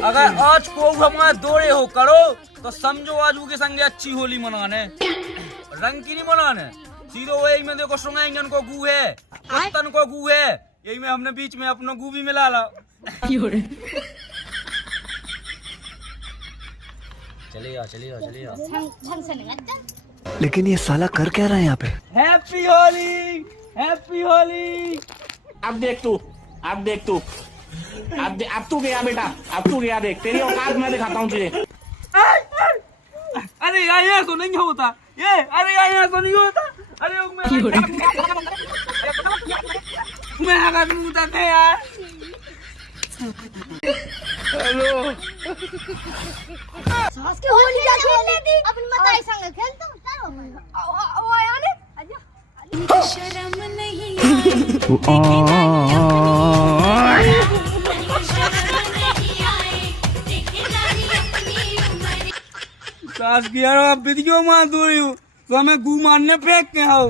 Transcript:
अगर आज को हमारे दौड़े हो करो तो समझो आज के संगे अच्छी होली मनाने, रंग की नहीं मनाने। सीधो वही में देखो सुंगाइंगन को गू है, पत्तन को गू है, यही में हमने बीच में अपना गू भी मिला ला। चलिए लेकिन ये साला कर क्या रहा है यहाँ पे? Happy Holi, happy Holi. अब देख तू अब तू गया बेटा, अब तू गया, देख तेरी औकात मैं दिखाता हूँ तुझे। अरे यार ये तो नहीं होता ये, अरे यार ये तो नहीं होता। अरे मैं अगर मुंह थे यार। हेलो सास की होली जा खेलने दी अपन मताई संग खेलता हूं। चलो वो आया ने शर्म नहीं सास की यार अब वीडियो मार दो रही हूँ तो हमें गू मारने फेंक के आओ।